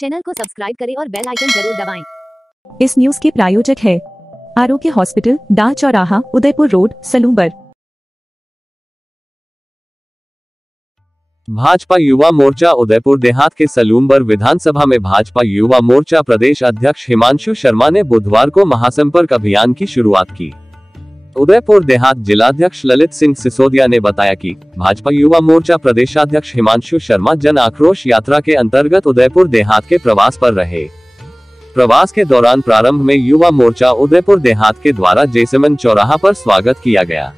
Channel को subscribe करें और बेल आइकन जरूर दबाएं। इस न्यूज के प्रायोजक है आरोग्य हॉस्पिटल, डाक चौराहा, उदयपुर रोड, सलूम्बर। भाजपा युवा मोर्चा उदयपुर देहात के सलूम्बर विधानसभा में भाजपा युवा मोर्चा प्रदेश अध्यक्ष हिमांशु शर्मा ने बुधवार को महासंपर्क अभियान की शुरुआत की। उदयपुर देहात जिलाध्यक्ष ललित सिंह सिसोदिया ने बताया कि भाजपा युवा मोर्चा प्रदेशाध्यक्ष हिमांशु शर्मा जन आक्रोश यात्रा के अंतर्गत उदयपुर देहात के प्रवास पर रहे। प्रवास के दौरान प्रारंभ में युवा मोर्चा उदयपुर देहात के द्वारा जैसमन चौराहा पर स्वागत किया गया।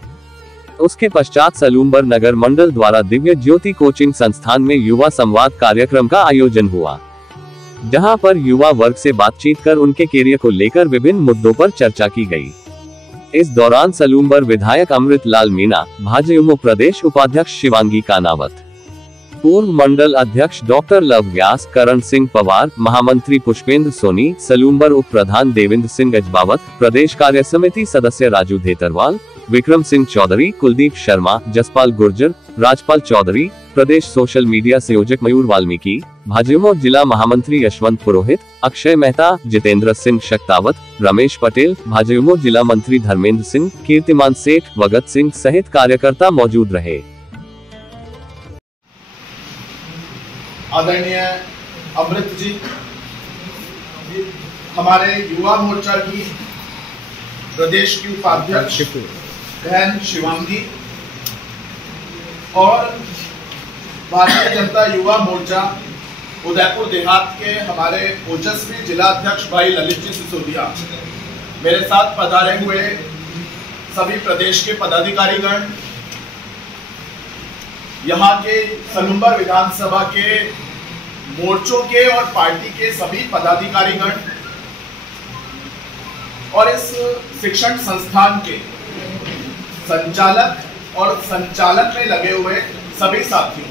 उसके पश्चात सलूम्बर नगर मंडल द्वारा दिव्य ज्योति कोचिंग संस्थान में युवा संवाद कार्यक्रम का आयोजन हुआ, जहां पर युवा वर्ग से बातचीत कर उनके कैरियर को लेकर विभिन्न मुद्दों पर चर्चा की गई। इस दौरान सलूम्बर विधायक अमृत लाल मीणा, भाजयुमो प्रदेश उपाध्यक्ष शिवांगी कानावत, पूर्व मंडल अध्यक्ष डॉक्टर लव व्यास, करण सिंह पवार, महामंत्री पुष्पेंद्र सोनी, सलूम्बर उप प्रधान देवेंद्र सिंह अजबावत, प्रदेश कार्य समिति सदस्य राजू धेतरवाल, विक्रम सिंह चौधरी, कुलदीप शर्मा, जसपाल गुर्जर, राजपाल चौधरी, प्रदेश सोशल मीडिया संयोजक मयूर वाल्मीकि, भाजयुमो जिला महामंत्री यशवंत पुरोहित, अक्षय मेहता, जितेंद्र सिंह शक्तावत, रमेश पटेल, भाजयुमो जिला मंत्री धर्मेंद्र सिंह, कीर्तिमान सेठ, भगत सिंह सहित कार्यकर्ता मौजूद रहे। आदरणीय अमृत जी, हमारे युवा मोर्चा की प्रदेश की उपाध्यक्ष बहन शिवांगी और भारतीय जनता युवा मोर्चा उदयपुर देहात के हमारे ओजस्वी जिलाध्यक्ष भाई ललित जी सिसोदिया, मेरे साथ पधारे हुए सभी प्रदेश के पदाधिकारीगण, यहाँ के सलूम्बर विधानसभा के मोर्चों के और पार्टी के सभी पदाधिकारीगण और इस शिक्षण संस्थान के संचालक और संचालन में लगे हुए सभी साथियों,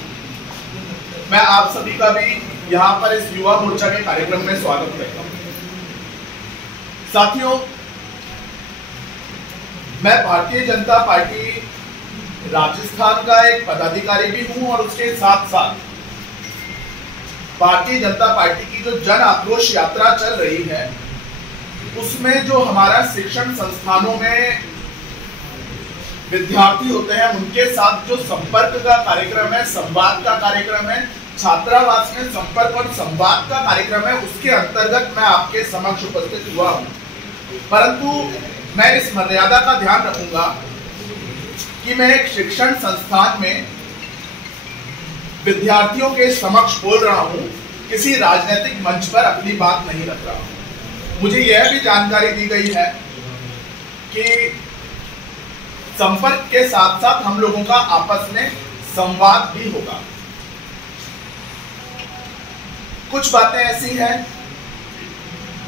मैं आप सभी का भी यहाँ पर इस युवा मोर्चा के कार्यक्रम में स्वागत करता हूँ। साथियों, मैं भारतीय जनता पार्टी राजस्थान का एक पदाधिकारी भी हूँ और उसके साथ साथ भारतीय जनता पार्टी की जो जन आक्रोश यात्रा चल रही है उसमें जो हमारा शिक्षण संस्थानों में विद्यार्थी होते हैं उनके साथ जो संपर्क का कार्यक्रम है, संवाद का कार्यक्रम है, छात्रावास में संपर्क और संवाद का कार्यक्रम है, उसके अंतर्गत मैं आपके समक्ष उपस्थित हुआ हूं। परंतु मैं इस मर्यादा का ध्यान रखूंगा कि मैं एक शिक्षण संस्थान में विद्यार्थियों के समक्ष बोल रहा हूं, किसी राजनीतिक मंच पर अपनी बात नहीं रख रहा हूं। मुझे यह भी जानकारी दी गई है कि संपर्क के साथ साथ हम लोगों का आपस में संवाद भी होगा। कुछ बातें ऐसी हैं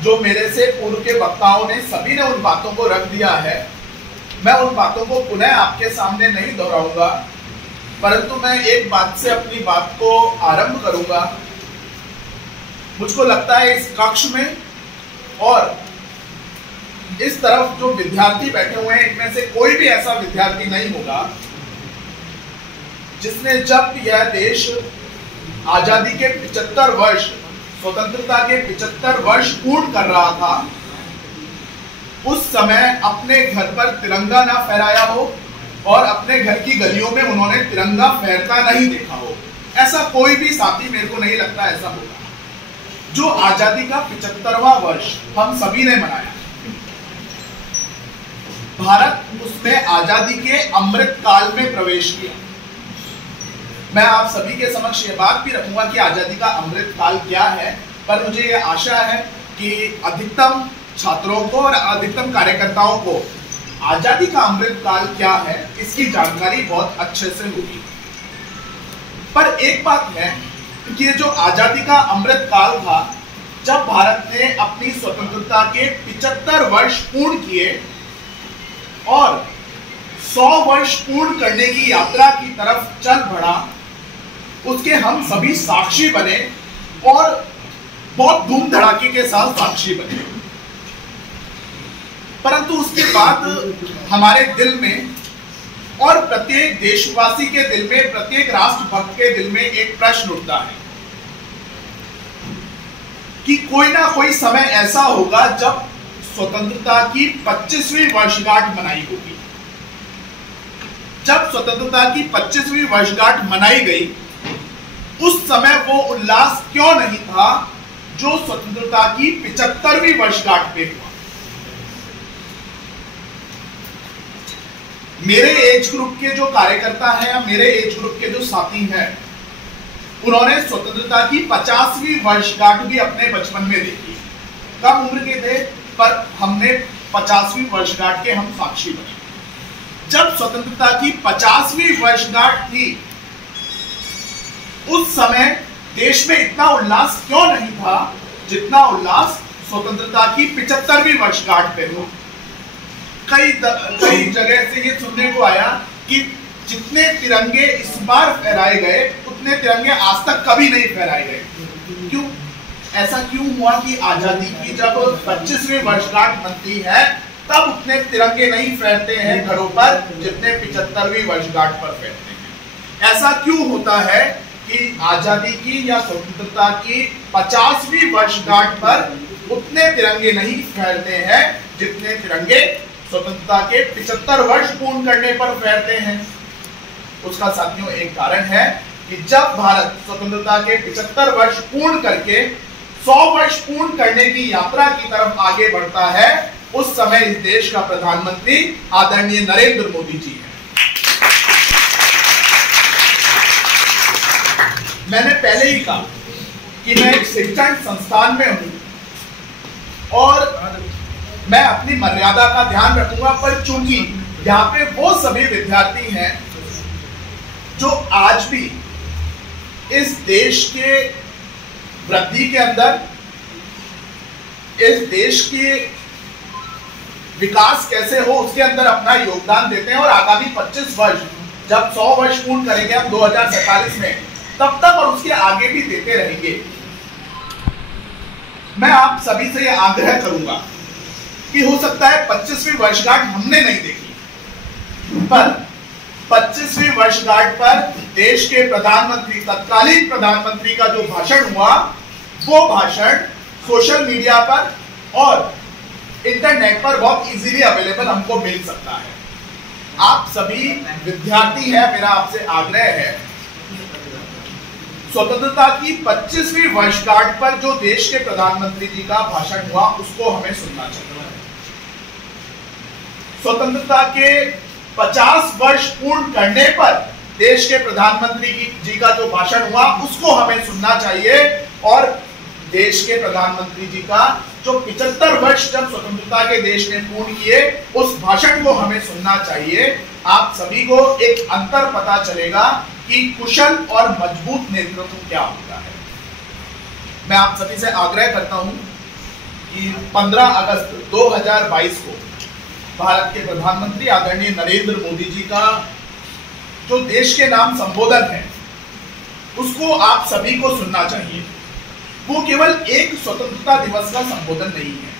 जो मेरे से पूर्व के वक्ताओं ने सभी ने उन बातों को रख दिया है, मैं उन बातों को पुनः आपके सामने नहीं दोहराऊंगा, परंतु मैं एक बात से अपनी बात को आरंभ करूंगा। मुझको लगता है इस कक्ष में और इस तरफ जो विद्यार्थी बैठे हुए हैं इनमें से कोई भी ऐसा विद्यार्थी नहीं होगा जिसने जब यह देश आजादी के 75 वर्ष, स्वतंत्रता के 75 वर्ष पूर्ण कर रहा था, उस समय अपने घर पर तिरंगा ना फहराया हो और अपने घर की गलियों में उन्होंने तिरंगा फहरता नहीं देखा हो। ऐसा कोई भी साथी मेरे को नहीं लगता ऐसा होगा। जो आजादी का 75वां वर्ष हम सभी ने मनाया, भारत उसमें आजादी के अमृत काल में प्रवेश किया। मैं आप सभी के समक्ष ये बात भी रखूंगा कि आजादी का अमृत काल क्या है, पर मुझे ये आशा है कि अधिकतम छात्रों को और अधिकतम कार्यकर्ताओं को आजादी का अमृत काल क्या है इसकी जानकारी बहुत अच्छे से होगी। पर एक बात है कि ये जो आजादी का अमृत काल था, जब भारत ने अपनी स्वतंत्रता के 75 वर्ष पूर्ण किए और 100 वर्ष पूर्ण करने की यात्रा की तरफ चल बढ़ा, उसके हम सभी साक्षी बने और बहुत धूम धड़ाके के साथ साक्षी बने। परंतु उसके बाद हमारे दिल में और प्रत्येक देशवासी के दिल में, प्रत्येक राष्ट्रभक्त के दिल में एक प्रश्न उठता है कि कोई ना कोई समय ऐसा होगा जब स्वतंत्रता की 25वीं वर्षगांठ मनाई होगी। जब स्वतंत्रता की 25वीं वर्षगांठ मनाई गई, उस समय वो उल्लास क्यों नहीं था जो स्वतंत्रता की 75वीं वर्षगांठ पे हुआ। मेरे एज ग्रुप के जो कार्यकर्ता हैं या मेरे एज ग्रुप के जो साथी हैं, उन्होंने स्वतंत्रता की 50वीं वर्षगांठ भी अपने बचपन में देखी। कम उम्र के थे, पर हमने 50वीं वर्षगांठ के हम साक्षी बने। जब स्वतंत्रता की 50वीं वर्षगांठ थी, उस समय देश में इतना उल्लास क्यों नहीं था जितना उल्लास स्वतंत्रता की 75वीं वर्षगांठ पे हुआ। कई जगह से ये सुनने को आया कि जितने तिरंगे इस बार फहराए गए, उतने तिरंगे आज तक कभी नहीं फहराए गए। क्यों ऐसा क्यों हुआ कि आजादी की जब 25वीं वर्षगांठ बनती है, तब उतने तिरंगे नहीं फहरते हैं घरों पर जितने 75वीं वर्षगांठ पर फहरते हैं। ऐसा क्यों होता है कि आजादी की या स्वतंत्रता की 50वीं वर्षगांठ पर उतने तिरंगे नहीं फहरते हैं जितने तिरंगे स्वतंत्रता के 75 वर्ष पूर्ण करने पर फहरते हैं। उसका साथियों एक कारण है कि जब भारत स्वतंत्रता के 75 वर्ष पूर्ण करके 100 वर्ष पूर्ण करने की यात्रा की तरफ आगे बढ़ता है, उस समय इस देश का प्रधानमंत्री आदरणीय नरेंद्र मोदी जी है। मैंने पहले ही कहा कि मैं एक शिक्षण संस्थान में हूं और मैं अपनी मर्यादा का ध्यान रखूंगा, पर चूंकि यहाँ पे वो सभी विद्यार्थी हैं जो आज भी इस देश के वृद्धि के अंदर, इस देश के विकास कैसे हो उसके अंदर अपना योगदान देते हैं, और आगामी 25 वर्ष जब 100 वर्ष पूर्ण करेंगे हम 2047 में, तब तक और उसके आगे भी देते रहेंगे। मैं आप सभी से यह आग्रह करूंगा कि हो सकता है 25वीं वर्षगांठ हमने नहीं देखी, पर 25वीं वर्षगांठ पर देश के प्रधानमंत्री, तत्कालीन प्रधानमंत्री का जो भाषण हुआ, वो भाषण सोशल मीडिया पर और इंटरनेट पर बहुत इजीली अवेलेबल हमको मिल सकता है। आप सभी विद्यार्थी हैं, मेरा आपसे आग्रह है, स्वतंत्रता की 25वीं वर्षगांठ पर जो देश के प्रधानमंत्री जी का भाषण हुआ उसको हमें सुनना चाहिए। स्वतंत्रता के 50 वर्ष पूर्ण करने पर देश के प्रधानमंत्री जी का जो भाषण हुआ उसको हमें सुनना चाहिए, और देश के प्रधानमंत्री जी का जो 75 वर्ष जब स्वतंत्रता के देश ने पूर्ण किए उस भाषण को हमें सुनना चाहिए। आप सभी को एक अंतर पता चलेगा कि कुशल और मजबूत नेतृत्व क्या होता है। मैं आप सभी से आग्रह करता हूं कि 15 अगस्त 2022 को भारत के प्रधानमंत्री आदरणीय नरेंद्र मोदी जी का जो देश के नाम संबोधन है उसको आप सभी को सुनना चाहिए। वो केवल एक स्वतंत्रता दिवस का संबोधन नहीं है।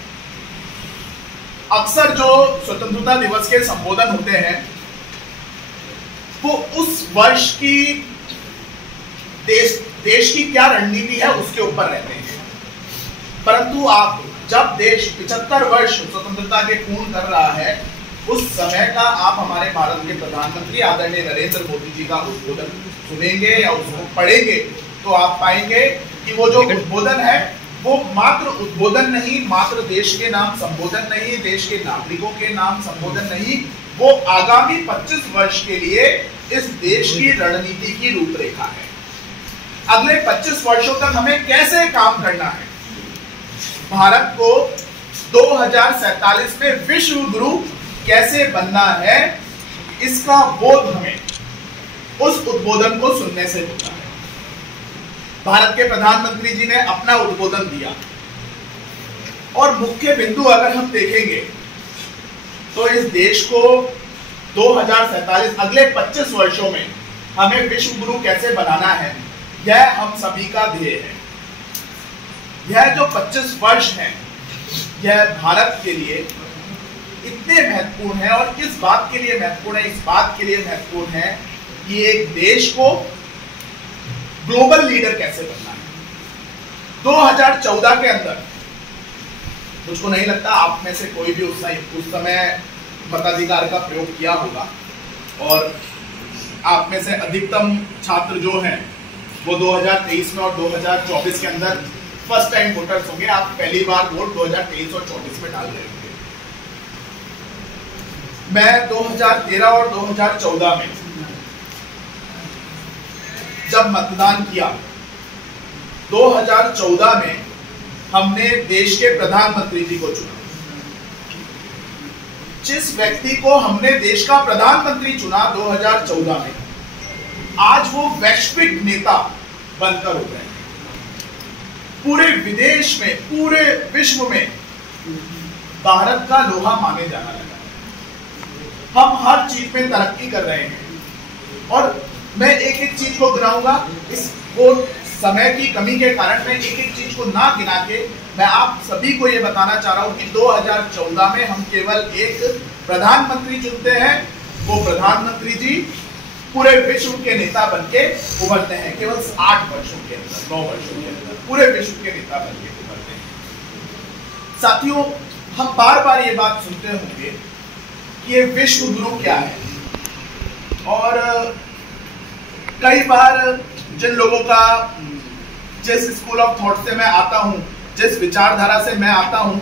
अक्सर जो स्वतंत्रता दिवस के संबोधन होते हैं वो उस वर्ष की देश की क्या रणनीति है उसके ऊपर रहते हैं, परंतु आप जब देश 75 वर्ष स्वतंत्रता के पूर्ण कर रहा है, उस समय का आप हमारे भारत के प्रधानमंत्री आदरणीय नरेंद्र मोदी जी का उद्बोधन सुनेंगे या उसको पढ़ेंगे तो आप पाएंगे कि वो जो उद्बोधन है वो मात्र उद्बोधन नहीं, मात्र देश के नाम संबोधन नहीं, देश के नागरिकों के नाम संबोधन नहीं, वो आगामी 25 वर्ष के लिए इस देश की रणनीति की रूपरेखा है। अगले 25 वर्षों तक हमें कैसे काम करना है, भारत को 2047 में विश्व गुरु कैसे बनना है, इसका बोध हमें उस उद्बोधन को सुनने से होता है। भारत के प्रधानमंत्री जी ने अपना उद्बोधन दिया और मुख्य बिंदु अगर हम देखेंगे तो इस देश को 2047 अगले 25 वर्षों में हमें विश्व गुरु कैसे बनाना है, यह हम सभी का ध्येय है। यह जो 25 वर्ष है यह भारत के लिए इतने महत्वपूर्ण है, और किस बात के लिए महत्वपूर्ण है, इस बात के लिए महत्वपूर्ण है कि एक देश को ग्लोबल लीडर कैसे बनना है। 2014 के अंदर मुझको नहीं लगता आप में से कोई भी उस समय मताधिकार का प्रयोग किया होगा, और आप में से अधिकतम छात्र जो हैं वो 2023 में और 2024 के अंदर फर्स्ट टाइम वोटर्स होंगे। आप पहली बार वोट 2023 और 24 में डाल रहे होंगे। मैं 2013 और 2014 में जब मतदान किया, 2014 में हमने देश के प्रधानमंत्री जी को चुना। जिस व्यक्ति को हमने देश का प्रधानमंत्री चुना 2014 में, आज वो वैश्विक नेता बनकर उभरे हैं। पूरे विदेश में, पूरे विश्व में भारत का लोहा माने जाना लगा। हम हर चीज में तरक्की कर रहे हैं, और मैं एक एक चीज को गिनाऊंगा। वो समय की कमी के कारण मैं एक एक चीज को ना गिना के मैं आप सभी को ये बताना चाह रहा हूं कि 2014 में हम केवल एक प्रधानमंत्री चुनते हैं। वो प्रधानमंत्री जी पूरे विश्व के नेता बनके उभरते हैं। केवल 8 वर्षों के अंदर, 9 वर्षों के अंदर पूरे विश्व के नेता बनके उभरते हैं। साथियों, हम बार बार ये बात सुनते होंगे कि ये विश्व गुरु क्या है, और कई बार जिन लोगों का, जिस स्कूल ऑफ थॉट से मैं आता हूं, जिस विचारधारा से मैं आता हूं,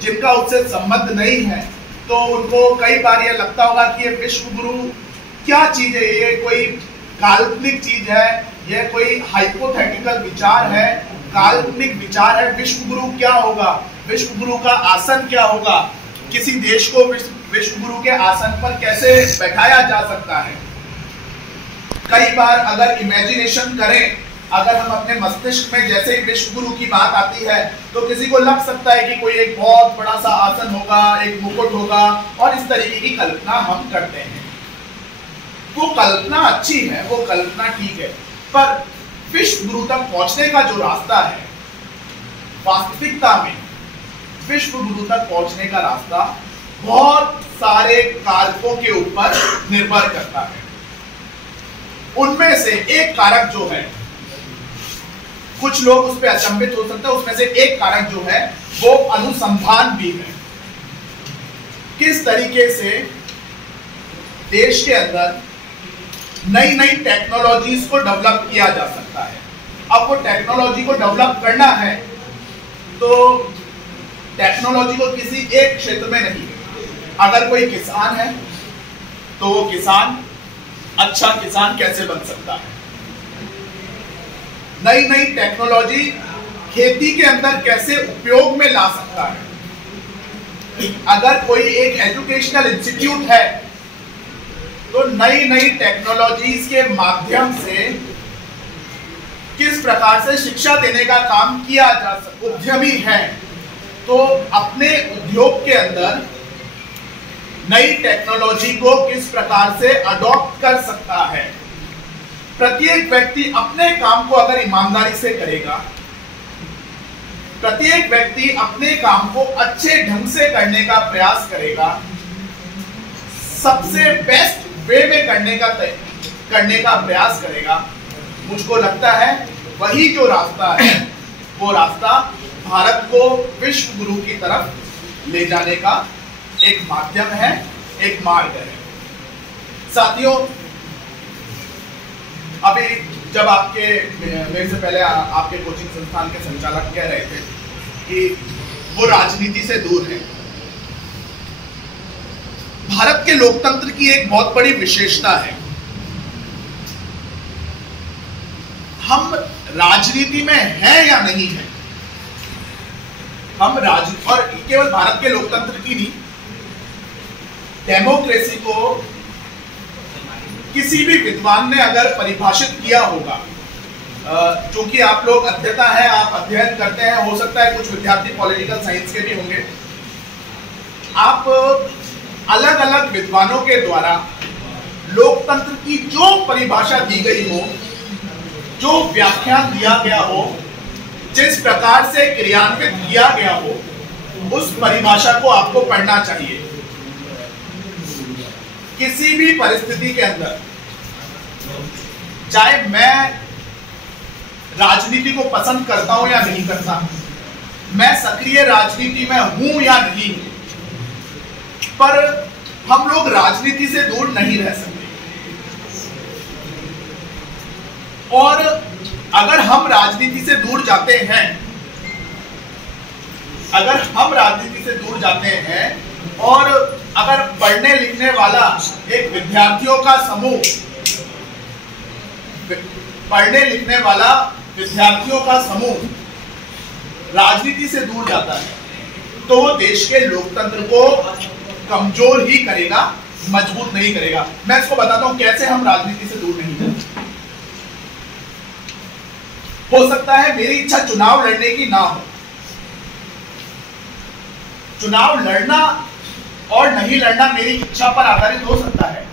जिनका उससे संबंध नहीं है, तो उनको कई बार यह लगता होगा कि ये विश्व गुरु क्या चीज है, ये कोई काल्पनिक चीज है, ये कोई हाइपोथेटिकल विचार है, काल्पनिक विचार है। विश्व गुरु क्या होगा, विश्व गुरु का आसन क्या होगा, किसी देश को विश्व गुरु के आसन पर कैसे बैठाया जा सकता है। कई बार अगर इमेजिनेशन करें, अगर हम अपने मस्तिष्क में जैसे ही विश्व गुरु की बात आती है, तो किसी को लग सकता है कि कोई एक बहुत बड़ा सा आसन होगा, एक मुकुट होगा, और इस तरीके की कल्पना हम करते हैं। वो कल्पना अच्छी है, वो कल्पना ठीक है, पर विश्व गुरु तक पहुंचने का जो रास्ता है, वास्तविकता में विश्व गुरु तक पहुंचने का रास्ता बहुत सारे कारकों के ऊपर निर्भर करता है। उनमें से एक कारक जो है, कुछ लोग उस पर अचंभित हो सकते हैं, उसमें से एक कारक जो है वो अनुसंधान भी है। किस तरीके से देश के अंदर नई नई टेक्नोलॉजीज को डेवलप किया जा सकता है। अब वो टेक्नोलॉजी को डेवलप करना है तो टेक्नोलॉजी को किसी एक क्षेत्र में नहीं, अगर कोई किसान है तो वो किसान अच्छा किसान कैसे बन सकता है, नई नई टेक्नोलॉजी खेती के अंदर कैसे उपयोग में ला सकता है। अगर कोई एक एजुकेशनल इंस्टीट्यूट है तो नई नई टेक्नोलॉजीज के माध्यम से किस प्रकार से शिक्षा देने का काम किया जा सकता। उद्यमी है तो अपने उद्योग के अंदर नई टेक्नोलॉजी को किस प्रकार से अडॉप्ट कर सकता है। प्रत्येक व्यक्ति अपने काम को अगर ईमानदारी से करेगा, प्रत्येक व्यक्ति अपने काम को अच्छे ढंग से करने का प्रयास करेगा, सबसे बेस्ट वे में करने का प्रयास करेगा, मुझको लगता है वही जो रास्ता है वो रास्ता भारत को विश्व गुरु की तरफ ले जाने का एक माध्यम है, एक मार्ग है। साथियों, अभी जब आपके मेरे से पहले आपके कोचिंग संस्थान के संचालक कह रहे थे कि वो राजनीति से दूर है, भारत के लोकतंत्र की एक बहुत बड़ी विशेषता है, हम राजनीति में हैं या नहीं है। हम और केवल भारत के लोकतंत्र की नहीं, डेमोक्रेसी को किसी भी विद्वान ने अगर परिभाषित किया होगा, क्योंकि आप लोग अध्येता हैं, आप अध्ययन करते हैं, हो सकता है कुछ विद्यार्थी पॉलिटिकल साइंस के भी होंगे, आप अलग अलग विद्वानों के द्वारा लोकतंत्र की जो परिभाषा दी गई हो, जो व्याख्यान दिया गया हो, जिस प्रकार से क्रियान्वित किया गया हो, उस परिभाषा को आपको पढ़ना चाहिए। किसी भी परिस्थिति के अंदर, चाहे मैं राजनीति को पसंद करता हूं या नहीं करता, मैं सक्रिय राजनीति में हूं या नहीं, पर हम लोग राजनीति से दूर नहीं रह सकते। और अगर हम राजनीति से दूर जाते हैं, और अगर पढ़ने लिखने वाला एक विद्यार्थियों का समूह राजनीति से दूर जाता है, तो वो देश के लोकतंत्र को कमजोर ही करेगा, मजबूत नहीं करेगा। मैं इसको बताता हूं कैसे हम राजनीति से दूर नहीं जाते। हो सकता है मेरी इच्छा चुनाव लड़ने की ना हो, चुनाव लड़ना और नहीं लड़ना मेरी इच्छा पर आधारित हो सकता है,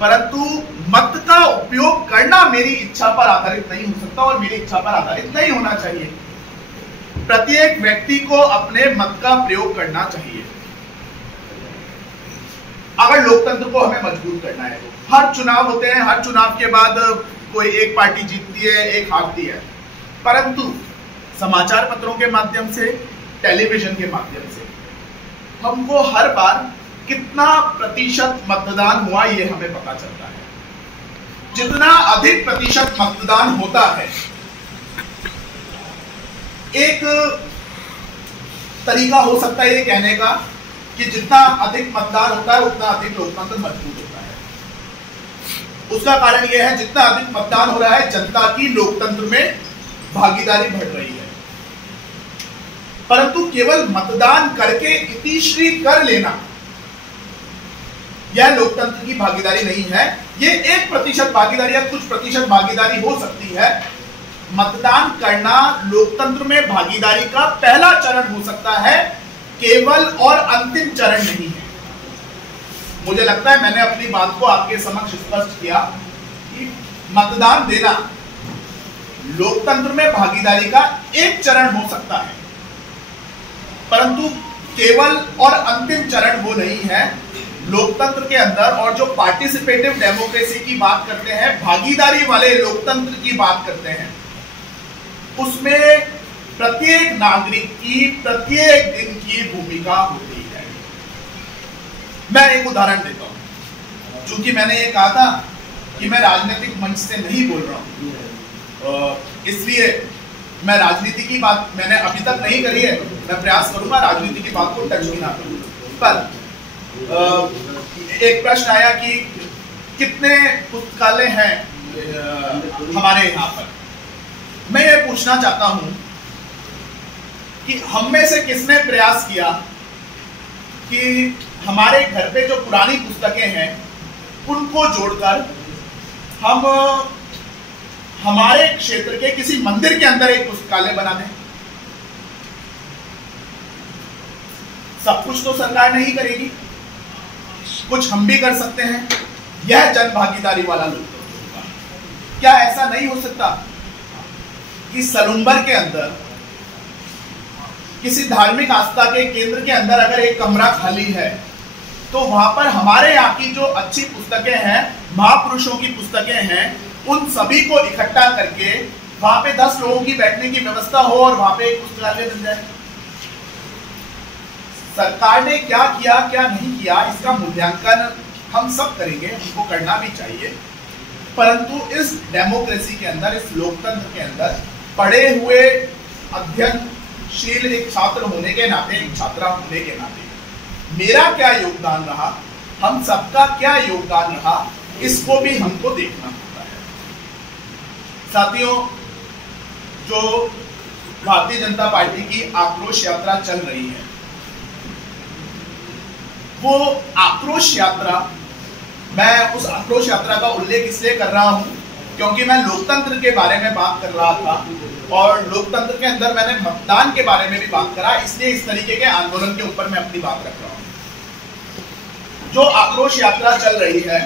परंतु मत का उपयोग करना मेरी इच्छा पर आधारित नहीं हो सकता और मेरी इच्छा पर आधारित नहीं होना चाहिए। प्रत्येक व्यक्ति को अपने मत का प्रयोग करना चाहिए अगर लोकतंत्र को हमें मजबूत करना है। हर चुनाव होते हैं, हर चुनाव के बाद कोई एक पार्टी जीतती है, एक हारती है, परंतु समाचार पत्रों के माध्यम से, टेलीविजन के माध्यम से हमको हर बार कितना प्रतिशत मतदान हुआ ये हमें पता चलता है। जितना अधिक प्रतिशत मतदान होता है, एक तरीका हो सकता है ये कहने का कि जितना अधिक मतदान होता है उतना अधिक लोकतंत्र मजबूत होता है। उसका कारण यह है जितना अधिक मतदान हो रहा है, जनता की लोकतंत्र में भागीदारी बढ़ रही है। परंतु केवल मतदान करके इतिश्री कर लेना यह लोकतंत्र की भागीदारी नहीं है। ये 1% भागीदारी या कुछ प्रतिशत भागीदारी हो सकती है। मतदान करना लोकतंत्र में भागीदारी का पहला चरण हो सकता है, केवल और अंतिम चरण नहीं है। मुझे लगता है मैंने अपनी बात को आपके समक्ष स्पष्ट किया कि मतदान देना लोकतंत्र में भागीदारी का एक चरण हो सकता है, परंतु केवल और अंतिम चरण वो नहीं है। लोकतंत्र के अंदर और जो पार्टिसिपेटिव डेमोक्रेसी की बात करते हैं, भागीदारी वाले लोकतंत्र की बात करते हैं, उसमें प्रत्येक नागरिक की प्रत्येक दिन की भूमिका होती है। मैं एक उदाहरण देता हूं। चूंकि मैंने ये कहा था कि मैं राजनीतिक मंच से नहीं बोल रहा हूं, इसलिए मैं राजनीति की बात मैंने अभी तक नहीं करी है। मैं प्रयास करूंगा राजनीति की बात को टच भी ना करूं। पर एक प्रश्न आया कि कितने पुस्तकालय हैं हमारे यहाँ पर। मैं ये पूछना चाहता हूं कि हम में से किसने प्रयास किया कि हमारे घर पे जो पुरानी पुस्तकें हैं उनको जोड़कर हम हमारे क्षेत्र के किसी मंदिर के अंदर एक पुस्तकालय बना दें। सब कुछ तो सरकार नहीं करेगी, कुछ हम भी कर सकते हैं। यह जन भागीदारी वाला लोकतंत्र होगा। क्या ऐसा नहीं हो सकता कि सलूम्बर के अंदर किसी धार्मिक आस्था के केंद्र के अंदर अगर एक कमरा खाली है तो वहां पर हमारे यहाँ की जो अच्छी पुस्तकें हैं, महापुरुषों की पुस्तकें हैं, उन सभी को इकट्ठा करके वहां पे 10 लोगों की बैठने की व्यवस्था हो और वहां पे एक पुस्तकालय बन जाए। सरकार ने क्या किया क्या नहीं किया इसका मूल्यांकन हम सब करेंगे, हमको करना भी चाहिए। परंतु इस डेमोक्रेसी के अंदर, इस लोकतंत्र के अंदर पढ़े हुए अध्ययनशील एक छात्र होने के नाते, एक छात्रा होने के नाते मेरा क्या योगदान रहा, हम सबका क्या योगदान रहा, इसको भी हमको देखना होता है। साथियों, जो भारतीय जनता पार्टी की आक्रोश यात्रा चल रही है, वो आक्रोश यात्रा, मैं उस आक्रोश यात्रा का उल्लेख इसलिए कर रहा हूं क्योंकि मैं लोकतंत्र के बारे में बात कर रहा था और लोकतंत्र के अंदर मैंने मतदान के बारे में भी बात करा, इसलिए इस तरीके के आंदोलन के ऊपर मैं अपनी बात रख रहा हूं। जो आक्रोश यात्रा चल रही है,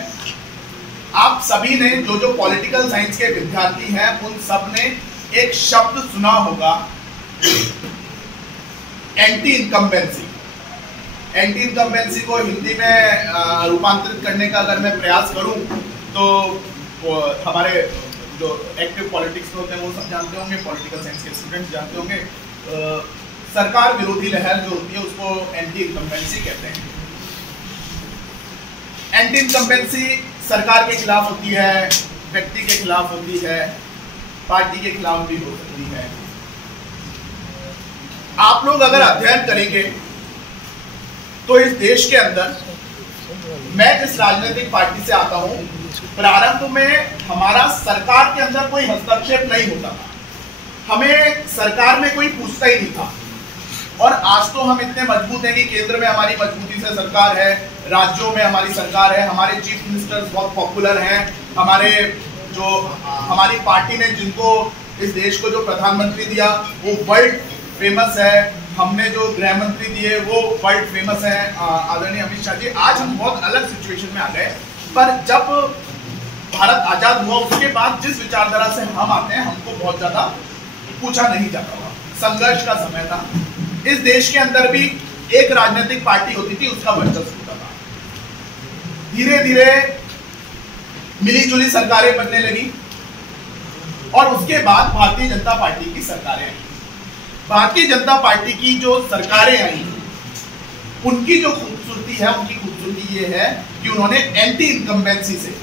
आप सभी ने, जो पॉलिटिकल साइंस के विद्यार्थी हैं, उन सब ने एक शब्द सुना होगा, एंटी इनकम्बेंसी। एंटी इनकम्बेंसी को हिंदी में रूपांतरित करने का अगर मैं प्रयास करूं तो हमारे जो एक्टिव पॉलिटिक्स में होते हैं वो सब जानते होंगे, पॉलिटिकल साइंस के स्टूडेंट्स जानते होंगे। सरकार विरोधी लहर जो होती है उसको एंटी इनकम्बेंसी कहते हैं। एंटी इनकम्बेंसी सरकार के खिलाफ होती है, व्यक्ति के खिलाफ होती है, पार्टी के खिलाफ भी हो सकती है। आप लोग अगर अध्ययन करेंगे तो इस देश के अंदर, मैं जिस राजनीतिक पार्टी से आता हूं, प्रारंभ में हमारा सरकार के अंदर कोई हस्तक्षेप नहीं होता था, हमें सरकार में कोई पूछता ही नहीं था। और आज तो हम इतने मजबूत हैं कि केंद्र में हमारी मजबूती से सरकार है, राज्यों में हमारी सरकार है, हमारे चीफ मिनिस्टर्स बहुत पॉपुलर हैं, हमारी पार्टी ने जिनको इस देश को जो प्रधानमंत्री दिया वो वर्ल्ड फेमस है, हमने जो गृह मंत्री दिए वो वर्ल्ड फेमस है, आदरणीय अमित शाह जी। आज हम बहुत अलग सिचुएशन में आ गए, पर जब भारत आजाद हुआ उसके बाद जिस विचारधारा से हम आते हैं हमको बहुत ज्यादा पूछा नहीं जाता था, संघर्ष का समय था। इस देश के अंदर भी एक राजनीतिक पार्टी होती थी, उसका वर्चस्व होता था। धीरे धीरे मिली जुली सरकारें बनने लगी और उसके बाद भारतीय जनता पार्टी की सरकारें आई। भारतीय जनता पार्टी की जो सरकारें आई उनकी जो खूबसूरती है, उनकी खूबसूरती ये है कि उन्होंने एंटी इनकम्बेंसी से,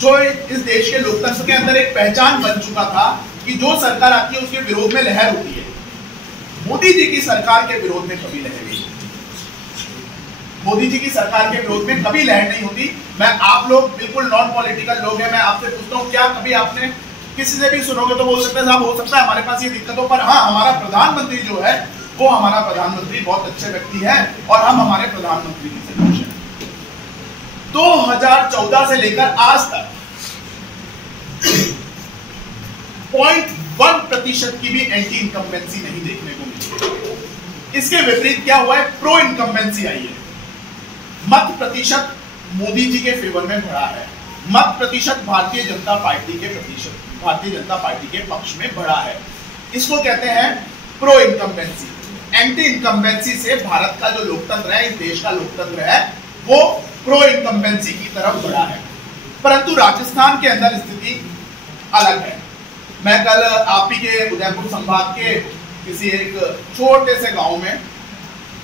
जो इस देश के लोकतंत्र के अंदर एक पहचान बन चुका था कि जो सरकार आती है उसके विरोध में लहर होती है, मोदी जी की सरकार के विरोध में कभी लहर नहीं, मोदी जी की सरकार के विरोध में कभी लहर नहीं होती। मैं, आप लोग बिल्कुल नॉन पॉलिटिकल लोग हैं, मैं आपसे पूछता हूँ, क्या कभी आपने किसी से भी सुनोगे तो बोल सकते हैं साहब हो सकता है हमारे पास ये दिक्कत हो, पर हाँ हमारा प्रधानमंत्री जो है वो हमारा प्रधानमंत्री बहुत अच्छे व्यक्ति है और हम हमारे प्रधानमंत्री की से खुश हैं। 2014 से लेकर आज तक 0.1% की भी एंटी इनकम्बेंसी नहीं देखने को मिली। इसके विपरीत क्या हुआ है, प्रो इनकम्बेंसी आई है। मत प्रतिशत मोदी जी के फेवर में बढ़ा है, मत प्रतिशत भारतीय जनता पार्टी के पक्ष में बढ़ा है। इसको कहते हैं प्रो इनकम्बेंसी। एंटी इनकम्बेंसी से भारत का जो लोकतंत्र है, इस देश का लोकतंत्र है, वो प्रो इनकम्बेंसी की तरफ बढ़ा है। परंतु राजस्थान के अंदर स्थिति अलग है। मैं कल आप ही के उदयपुर संभाग के किसी एक छोटे से गांव में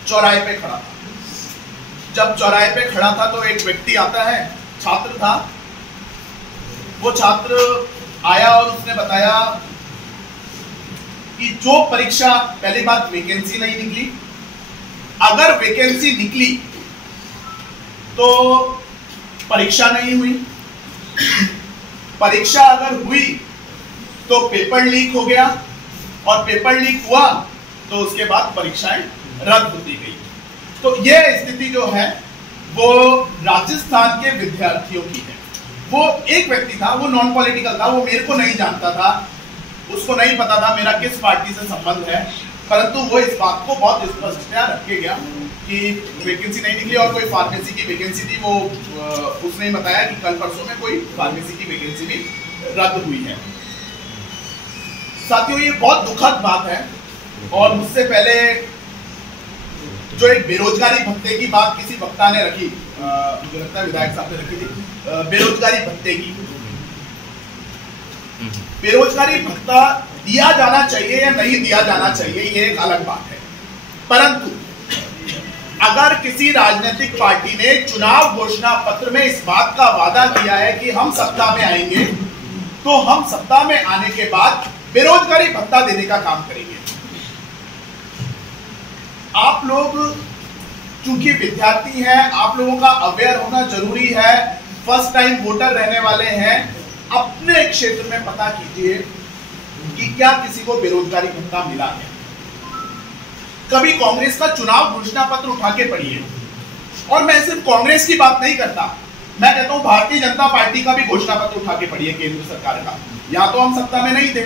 चौराहे पे खड़ा था। जब चौराहे पे खड़ा था तो एक व्यक्ति आता है, छात्र था, वो छात्र आया और उसने बताया कि जो परीक्षा, पहली बात वैकेंसी नहीं निकली, अगर वैकेंसी निकली तो परीक्षा नहीं हुई, परीक्षा अगर हुई तो पेपर लीक हो गया और पेपर लीक हुआ तो उसके बाद परीक्षाएं रद्द होती गई। तो यह स्थिति जो है वो राजस्थान के विद्यार्थियों की है। वो एक व्यक्ति था, वो नॉन पॉलिटिकल था, वो मेरे को नहीं जानता था, उसको नहीं पता था मेरा किस पार्टी से संबंध है, परंतु वो इस बात को बहुत स्पष्टता रख के गया कि वैकेंसी नहीं निकली और कोई फार्मेसी की वैकेंसी थी, वो उसने बताया कि कल परसों में कोई फार्मेसी की वैकेंसी भी रद्द हुई है। साथियों, ये बहुत दुखद बात है। और मुझसे पहले जो एक बेरोजगारी भत्ते की बात किसी वक्ता ने रखी, मुझे लगता है विधायक साहब ने रखी थी, बेरोजगारी भत्ते की। बेरोजगारी भत्ता दिया जाना चाहिए या नहीं दिया जाना चाहिए, ये एक अलग बात है। परंतु अगर किसी राजनीतिक पार्टी ने चुनाव घोषणा पत्र में इस बात का वादा किया है कि हम सत्ता में आएंगे, तो हम सत्ता में आने के बाद बेरोजगारी भत्ता देने का काम करेंगे। आप लोग चूंकि विद्यार्थी हैं, आप लोगों का अवेयर होना जरूरी है, फर्स्ट टाइम वोटर रहने वाले हैं, अपने क्षेत्र में पता कीजिए कि क्या किसी को बेरोजगारी भत्ता मिला है। कभी कांग्रेस का चुनाव घोषणा पत्र उठा के पढ़िए, और मैं सिर्फ कांग्रेस की बात नहीं करता, मैं कहता हूं भारतीय जनता पार्टी का भी घोषणा पत्र उठा के पढ़िए, केंद्र सरकार का। यहां तो हम सत्ता में नहीं थे,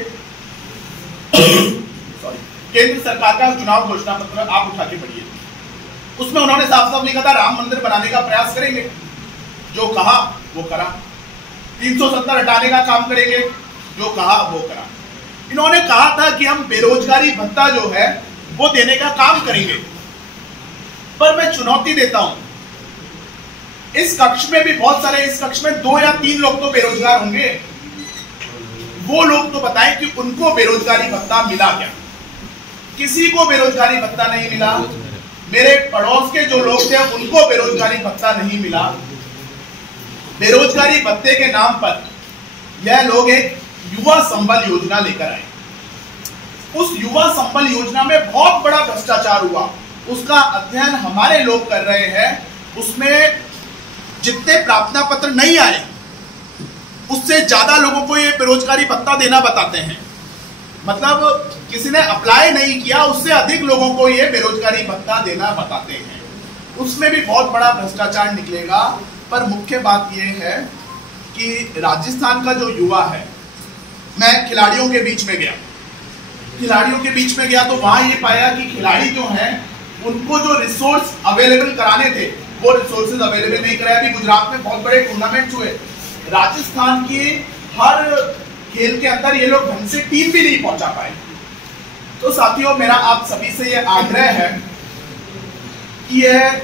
सॉरी, केंद्र सरकार का चुनाव घोषणा पत्र आप उठा के पढ़िए। उसमें उन्होंने साफ साफ लिखा था राम मंदिर बनाने का प्रयास करेंगे, जो कहा वो करा। 370 हटाने का काम करेंगे, जो कहा वो करा। इन्होंने कहा था कि हम बेरोजगारी भत्ता जो है वो देने का काम करेंगे। पर मैं चुनौती देता हूं, इस कक्ष में भी बहुत सारे, इस कक्ष में 2 या 3 लोग तो बेरोजगार होंगे। वो लोग तो बताएं कि उनको बेरोजगारी भत्ता मिला क्या। किसी को बेरोजगारी भत्ता नहीं मिला। मेरे पड़ोस के जो लोग थे उनको बेरोजगारी भत्ता नहीं मिला। बेरोजगारी भत्ते के नाम पर यह लोग एक युवा संबल योजना लेकर आए। उस युवा संबल योजना में बहुत बड़ा भ्रष्टाचार हुआ। उसका अध्ययन हमारे लोग कर रहे हैं। उसमें जितने प्रार्थना पत्र नहीं आए उससे ज्यादा लोगों को ये बेरोजगारी भत्ता देना बताते हैं। मतलब किसी ने अप्लाई नहीं किया उससे अधिक लोगों को ये बेरोजगारी भत्ता देना बताते हैं। उसमें भी बहुत बड़ा भ्रष्टाचार निकलेगा। पर मुख्य बात यह है कि राजस्थान का जो युवा है, मैं खिलाड़ियों के बीच में गया तो वहां ये पाया कि खिलाड़ी जो हैं उनको जो रिसोर्स अवेलेबल कराने थे वो रिसोर्सेज अवेलेबल नहीं कराए। अभी गुजरात में बहुत बड़े टूर्नामेंट हुए, राजस्थान के हर खेल के अंदर ये लोग ढंग से टीम भी नहीं पहुंचा पाए। तो साथियों, मेरा आप सभी से ये आग्रह है कि यह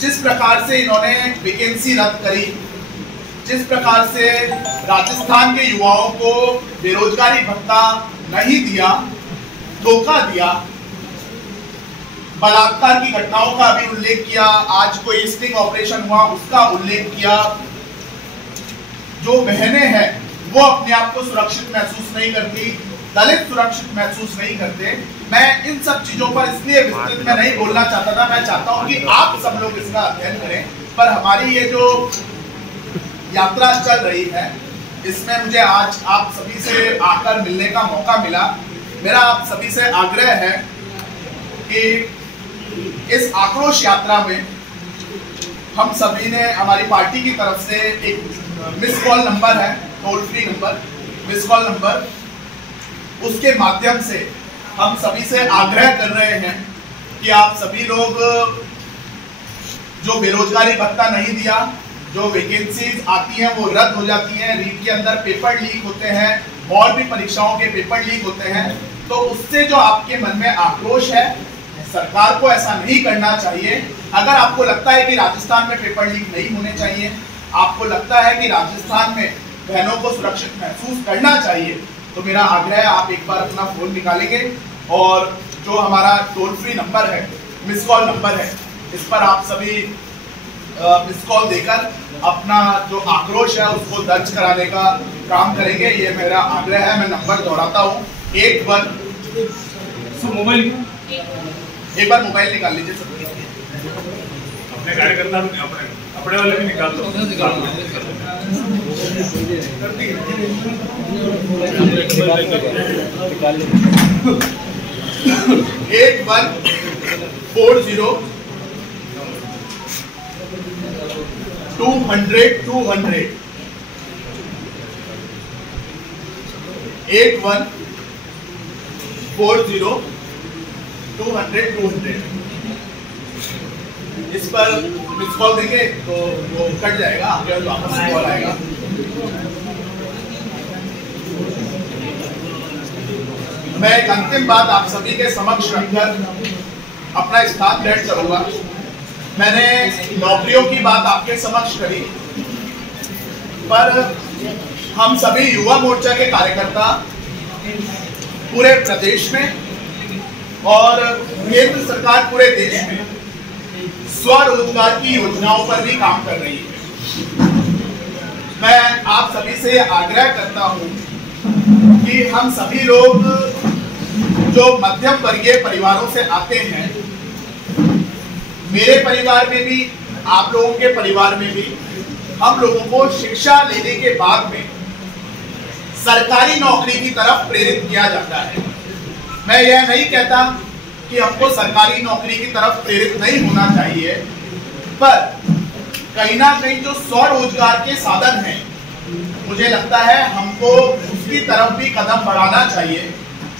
जिस प्रकार से इन्होंने वैकेंसी रद्द करी, जिस प्रकार से राजस्थान के युवाओं को बेरोजगारी भत्ता नहीं दिया, धोखा दिया, बलात्कार की घटनाओं का भी उल्लेख किया, आज कोई स्टिंग ऑपरेशन हुआ उसका उल्लेख किया, जो बहनें हैं वो अपने आप को सुरक्षित महसूस नहीं करती, दलित सुरक्षित महसूस नहीं करते। मैं इन सब चीजों पर इसलिए विस्तृत में नहीं बोलना चाहता था। मैं चाहता हूं कि आप सब लोग इसका अध्ययन करें। पर हमारी ये जो यात्रा चल रही है इसमें मुझे आज आप सभी से आकर मिलने का मौका मिला। मेरा आप सभी से आग्रह है कि इस आक्रोश यात्रा में हम सभी ने, हमारी पार्टी की तरफ से एक मिस कॉल नंबर है, toll free number, miss call number, उसके माध्यम से हम सभी से आग्रह कर रहे हैं कि आप सभी लोग जो बेरोजगारी भत्ता नहीं दिया, जो वैकेंसीज आती हैं वो रद्द हो जाती हैं, रीट के अंदर पेपर लीक होते हैं और भी परीक्षाओं के पेपर लीक होते हैं, तो उससे जो आपके मन में आक्रोश है, सरकार को ऐसा नहीं करना चाहिए। अगर आपको लगता है कि राजस्थान में पेपर लीक नहीं होने चाहिए, आपको लगता है कि राजस्थान में बहनों को सुरक्षित महसूस करना चाहिए, तो मेरा आग्रह है आप एक बार अपना फोन निकालेंगे और जो हमारा टोल फ्री नंबर है, मिस कॉल नंबर है, इस पर आप सभी मिस कॉल देकर अपना जो आक्रोश है उसको दर्ज कराने का काम करेंगे। ये मेरा आग्रह है। मैं नंबर दोहराता हूँ, 81 मोबाइल, एक बार मोबाइल निकाल लीजिए सबके। अपने कार्यकर्ता अपने वाले भी निकाल दो। 8140 200 200 8140 200 200। इस पर मिस कॉल देंगे तो वो कट जाएगा, आपके वापस कॉल आएगा। मैं एक अंतिम बात आप सभी के समक्ष रखकर अपना स्थान ग्रहण करूंगा। मैंने नौकरियों की बात आपके समक्ष करी, पर हम सभी युवा मोर्चा के कार्यकर्ता पूरे प्रदेश में और केंद्र सरकार पूरे देश में स्वरोजगार की योजनाओं पर भी काम कर रही है। मैं आप सभी से आग्रह करता हूं कि हम सभी लोग जो मध्यम वर्गीय परिवारों से आते हैं, मेरे परिवार में भी, आप लोगों के परिवार में भी, हम लोगों को शिक्षा लेने के बाद में सरकारी नौकरी की तरफ प्रेरित किया जाता है। मैं यह नहीं कहता कि हमको सरकारी नौकरी की तरफ प्रेरित नहीं होना चाहिए, पर कहीं ना कहीं जो स्वरोजगार के साधन हैं, मुझे लगता है हमको उसकी तरफ भी कदम बढ़ाना चाहिए।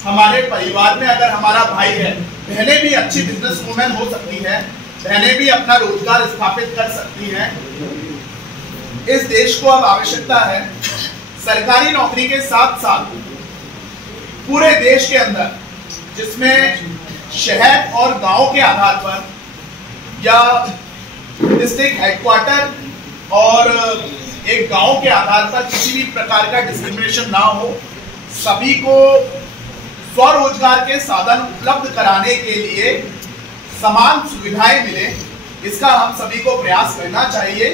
हमारे परिवार में अगर हमारा भाई है, बहनें भी अच्छी बिजनेस वुमेन हो सकती है, बहनें भी अपना रोजगार स्थापित कर सकती हैं। इस देश को अब आवश्यकता है सरकारी नौकरी के साथ साथ पूरे देश के अंदर, जिसमें शहर और गांव के आधार पर या डिस्ट्रिक्ट हेडक्वार्टर और एक गांव के आधार पर किसी भी प्रकार का डिस्क्रिमिनेशन ना हो, सभी को स्वरोजगार के साधन उपलब्ध कराने के लिए समान सुविधाएं मिले, इसका हम सभी को प्रयास करना चाहिए।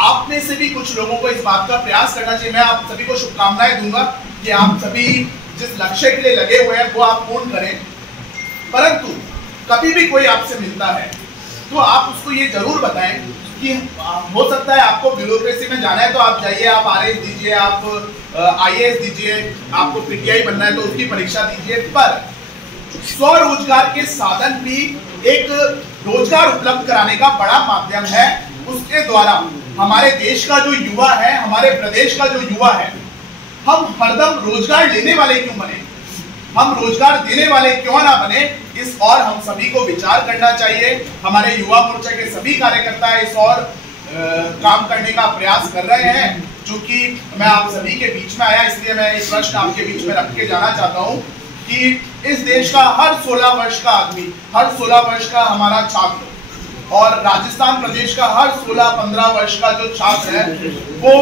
आप में से भी कुछ लोगों को इस बात का प्रयास करना चाहिए। मैं आप सभी को शुभकामनाएं दूंगा कि आप सभी जिस लक्ष्य के लिए लगे हुए हैं वो आप पूर्ण करें। परंतु कभी भी कोई आपसे मिलता है तो आप उसको ये जरूर बताएं कि हो सकता है आपको ब्यूरोक्रेसी में जाना है तो आप जाइए, आप आरएएस दीजिए, आप आईएएस दीजिए, आपको पीटीआई बनना है तो उसकी परीक्षा दीजिए, पर स्वरोजगार के साधन भी एक रोजगार उपलब्ध कराने का बड़ा माध्यम है। उसके द्वारा हमारे देश का जो युवा है, हमारे प्रदेश का जो युवा है, हम हरदम रोजगार लेने वाले क्यों बने, हम रोजगार देने वाले क्यों ना बने, इस और हम सभी को विचार करना चाहिए। हमारे युवा मोर्चा के सभी कार्यकर्ता इस और काम करने का प्रयास कर रहे हैं। चूंकि मैं आप सभी के बीच में आया इसलिए मैं इस प्रश्न आपके बीच में रख के जाना चाहता हूं कि इस देश का हर 16 वर्ष का आदमी, हर 16 वर्ष का हमारा छात्र और राजस्थान प्रदेश का हर 16-15 वर्ष का जो छात्र है वो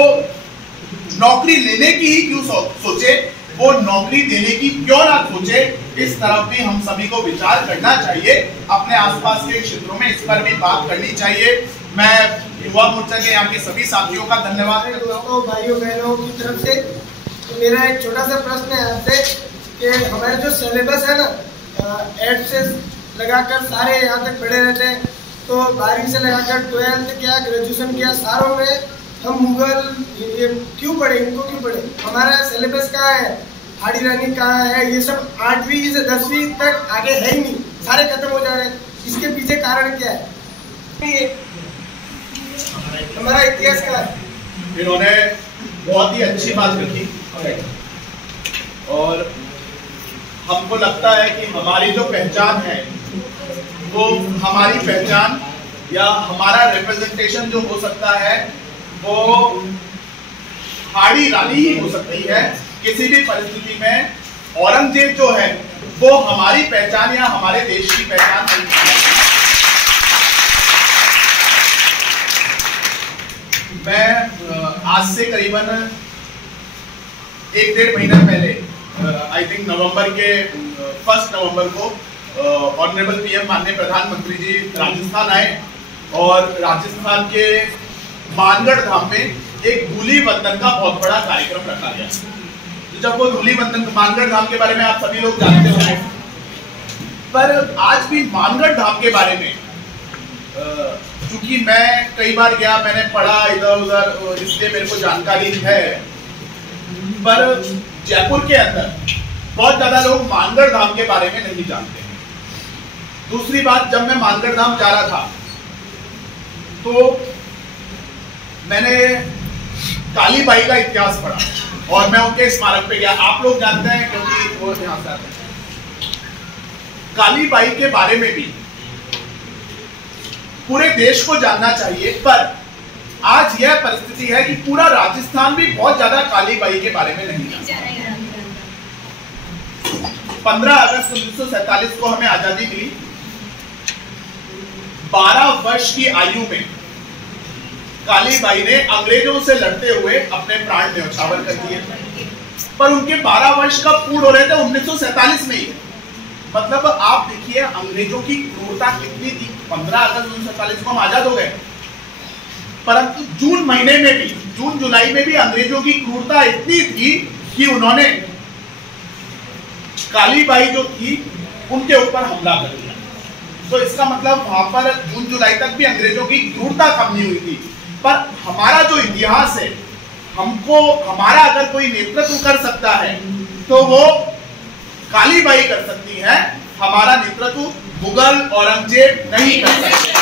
नौकरी लेने की ही क्यों सोचे, वो नौकरी देने की क्यों ना सोचे, इस तरफ भी हम सभी को विचार करना चाहिए। अपने आसपास के क्षेत्रों में इस पर भी बात करनी चाहिए। मैं युवा मोर्चा के यहाँ के सभी साथियों का धन्यवाद करता हूँ। भाइयों बहनों की तरफ से तो मेरा एक छोटा सा प्रश्न है आपसे कि हमारे जो सिलेबस है ना, 8 से लगाकर सारे यहाँ तक पढ़े रहते हैं, तो 12वीं से लगाकर 12th किया, ग्रेजुएशन किया, सारों में हम मुगल ये क्यों पढ़े, इनको क्यों पढ़े? हमारा सिलेबस कहाँ है, हाड़ी रानी कहाँ है, ये सब 8वीं से 10वीं तक आगे है ही नहीं, सारे खत्म हो जा रहे हैं। इसके पीछे कारण क्या है? हमारा इतिहास कहाँ है? इन्होंने बहुत ही अच्छी बात रखी और हमको लगता है कि हमारी जो पहचान है वो हमारी पहचान या हमारा रिप्रेजेंटेशन जो हो सकता है वो हाड़ी रानी ही हो सकती है। किसी भी परिस्थिति में औरंगजेब जो है वो हमारी पहचान या हमारे देश की पहचान नहीं है। मैं आज से करीबन 1-1.5 महीना पहले आई थिंक नवंबर के 1 नवंबर को ऑनरेबल पीएम माननीय प्रधानमंत्री जी राजस्थान आए और राजस्थान के मानगढ़ धाम में एक धूली वंदन का बहुत बड़ा कार्यक्रम रखा गया। तो जब वो धूली वंदन, मानगढ़ धाम के बारे में आप सभी लोग जानते होंगे, पर आज भी मानगढ़ धाम के बारे में चूंकि मैं कई बार गया, मैंने पढ़ा इधर उधर, इसलिए मेरे को जानकारी है, पर जयपुर के अंदर बहुत ज्यादा लोग मानगढ़ धाम के बारे में नहीं जानते। दूसरी बात, जब मैं मानगढ़ धाम जा रहा था तो मैंने कालीबाई का इतिहास पढ़ा और मैं उनके स्मारक पे गया। आप लोग जानते हैं क्योंकि वो यहाँ से आते हैं। कालीबाई के बारे में भी पूरे देश को जानना चाहिए, पर आज यह परिस्थिति है कि पूरा राजस्थान भी बहुत ज्यादा कालीबाई के बारे में नहीं जानता। 15 अगस्त 1947 को हमें आजादी मिली। 12 वर्ष की आयु में कालीबाई ने अंग्रेजों से लड़ते हुए अपने प्राण न्यौछावर कर दिए, पर उनके 12 वर्ष का पूर्ण हो रहे थे 1947 में ही। मतलब आप देखिए अंग्रेजों की क्रूरता कितनी थी। 15 अगस्त 1947 को हम आजाद हो गए, परंतु जून महीने में भी, जून जुलाई में भी अंग्रेजों की क्रूरता इतनी थी कि उन्होंने कालीबाई जो थी उनके ऊपर हमला कर दिया। तो इसका मतलब वहां पर जून जुलाई तक भी अंग्रेजों की क्रूरता कम नहीं हुई थी। पर हमारा जो इतिहास है, हमको, हमारा अगर कोई नेतृत्व कर सकता है तो वो कालीबाई कर सकती है। हमारा नेतृत्व मुगल औरंगजेब नहीं कर सकते।